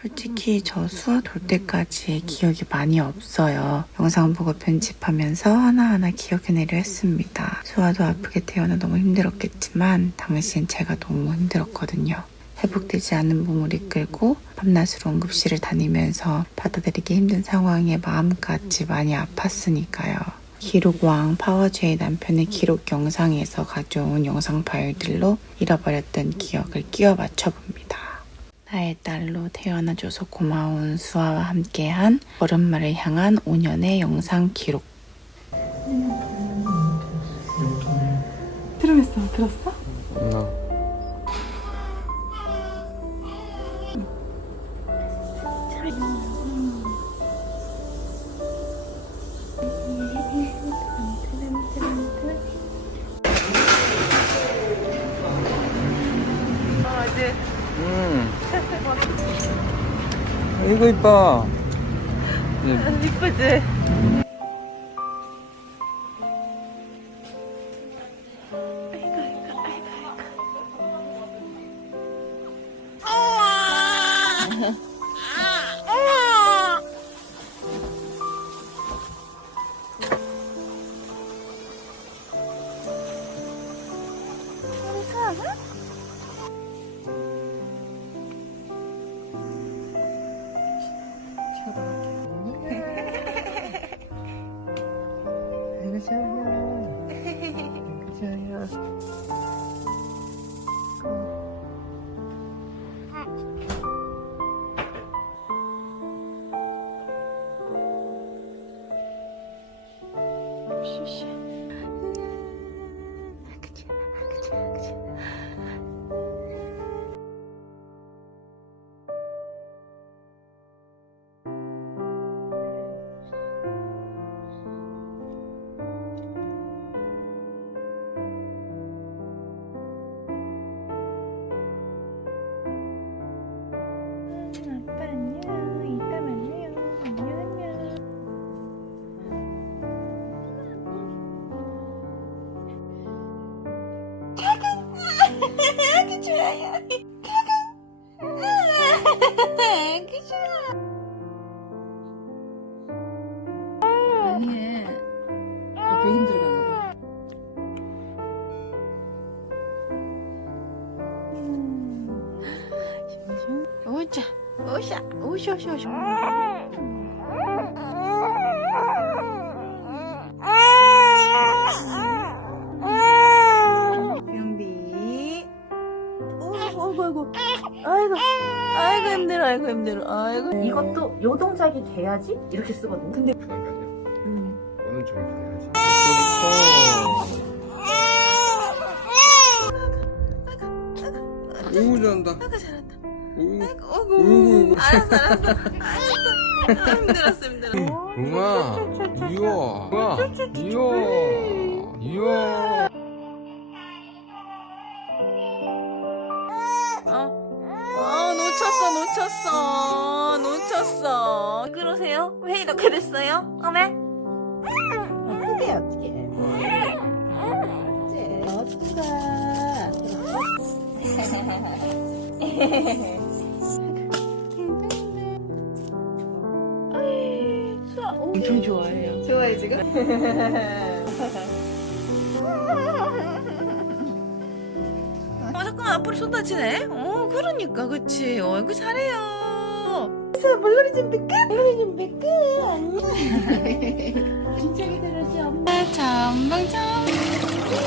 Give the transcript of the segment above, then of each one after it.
솔직히 저 수아 돌 때까지의 기억이 많이 없어요. 영상 보고 편집하면서 하나하나 기억해내려 했습니다. 수아도 아프게 태어나 너무 힘들었겠지만 당시엔 제가 너무 힘들었거든요. 회복되지 않은 몸을 이끌고 밤낮으로 응급실을 다니면서 받아들이기 힘든 상황에 마음까지 많이 아팠으니까요. 기록왕 파워제이 남편의 기록 영상에서 가져온 영상 파일들로 잃어버렸던 기억을 끼워 맞춰 봅니다. 나의 딸로 태어나줘서 고마운 수아와 함께한 걸음마를 향한 5년의 영상 기록. 트름했어 들었어? 나 음. 이거 이뻐. 네, 이쁘지? 아기 좋아요 아기 좋아 아니 배 힘들어가나 봐. 오자 오샤 오샤 아이고 아이고 힘들어 아이고 힘들어 아이고 이것도 요 동작이 돼야지 이렇게 쓰거든요. 근데 음. 오늘 좀 해야지. 오 잘한다. 아이고 잘한다 오. 아이고 어이구, 어이구 어이구. 알았어 알았어 알았어 아, 힘들었어 힘들어 우와. 이야. 우와. 이야. 이야. 왜 그러세요? 왜 이렇게 됐어요? 어메? 어떻게 어떻게? 수아 오 엄청 좋아해요. 좋아해 지금? 어 잠깐만 앞으로 손 다치네? 어 그러니까 그치 어이구 잘해요 그래서 물놀이 준비 끝? 물놀이 준비 끝. 안녕 진짜 기다려지 엄마. 전방전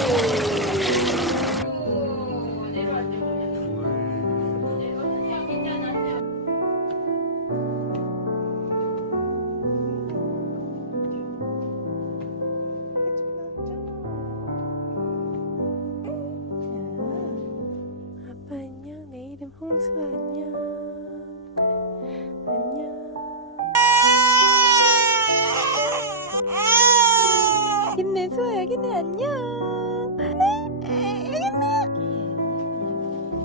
아빠 안녕. 내 이름 홍수 안녕 여기네 안녕. 네 여기네.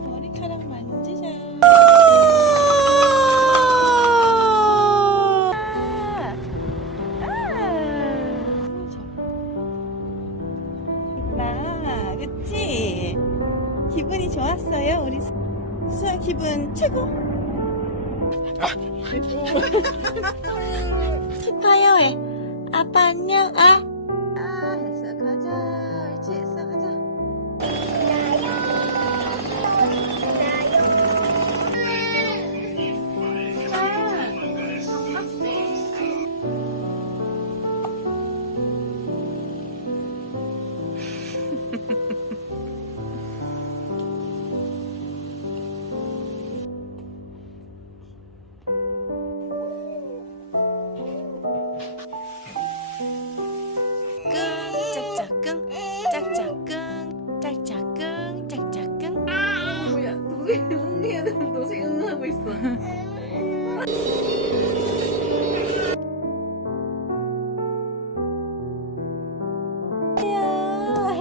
머리카락 만지자. 나 그치? 기분이 좋았어요 우리 수- 수아 기분 최고? 가요 해. 아빠 안녕. 아. 아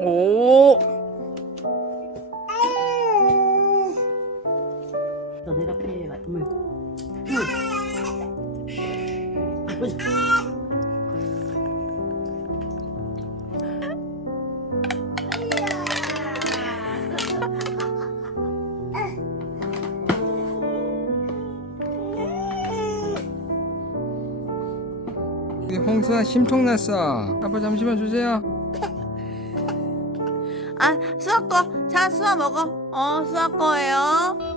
오너 내가 필요해 물 우리 홍수아 심통 났어. 아빠 잠시만 주세요. 아, 수아 거. 자, 수아 먹어. 어, 수아 거예요.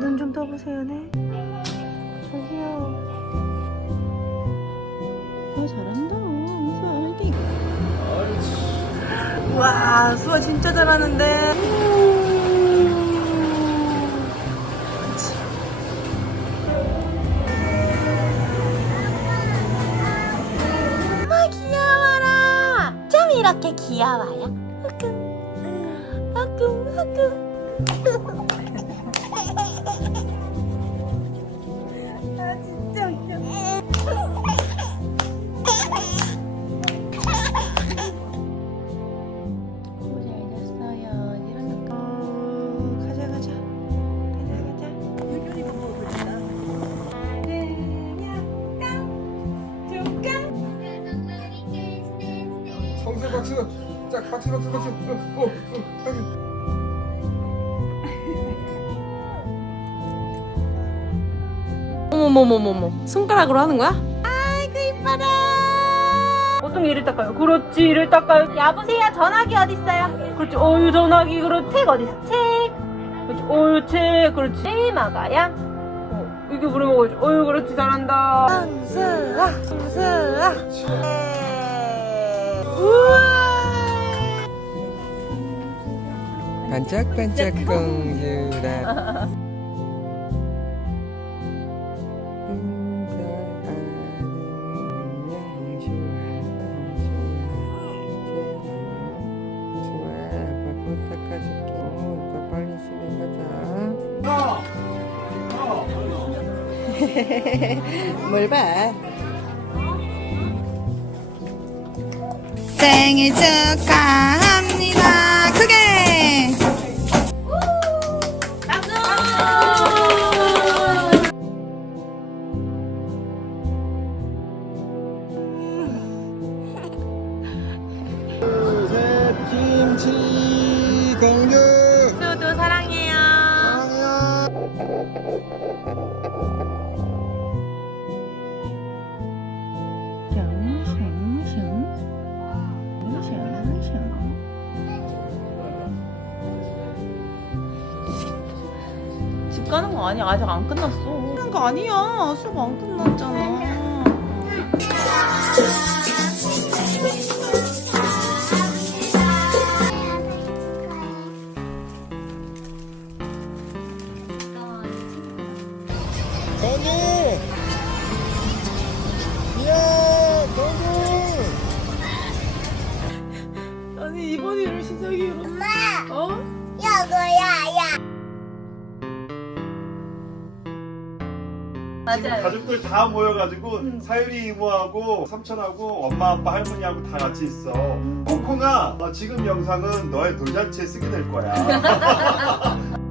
눈 좀 떠보세요, 네. 저기요. 어, 잘한다. 수아 화이팅. 와, 수아 진짜 잘하는데. 좀 이렇게 귀여워요. 흐끔, 흐끔, 흐끔. 박수 박수 박수. 어, 어, 어, 박수. 어머머머머머 손가락으로 하는 거야? 아이고 이뻐라 보통 이를 닦아요. 그렇지, 이를 닦아요. 여보세요 전화기 어딨어요? 그렇지, 어유 전화기, 그렇지. 책 어디 있어? 책. 그렇지, 어유 책, 그렇지. 책 막아야. 어, 이게 우리 먹어야지. 어유, 그렇지, 잘한다. 홍수아 홍수아 반짝반짝 공주라. 뭘 봐. 생일 축하 집 가는 거 아니야. 아직 안 끝났어. 가는 거 아니야. 수업 안 끝났잖아. 건우! 엄마. 어? 맞아요. 가족들 다 모여가지고 사유리 이모하고 삼촌하고 엄마 아빠 할머니하고 다 같이 있어. 코코가 어, 지금 영상은 너의 돌잔치에 쓰게 될 거야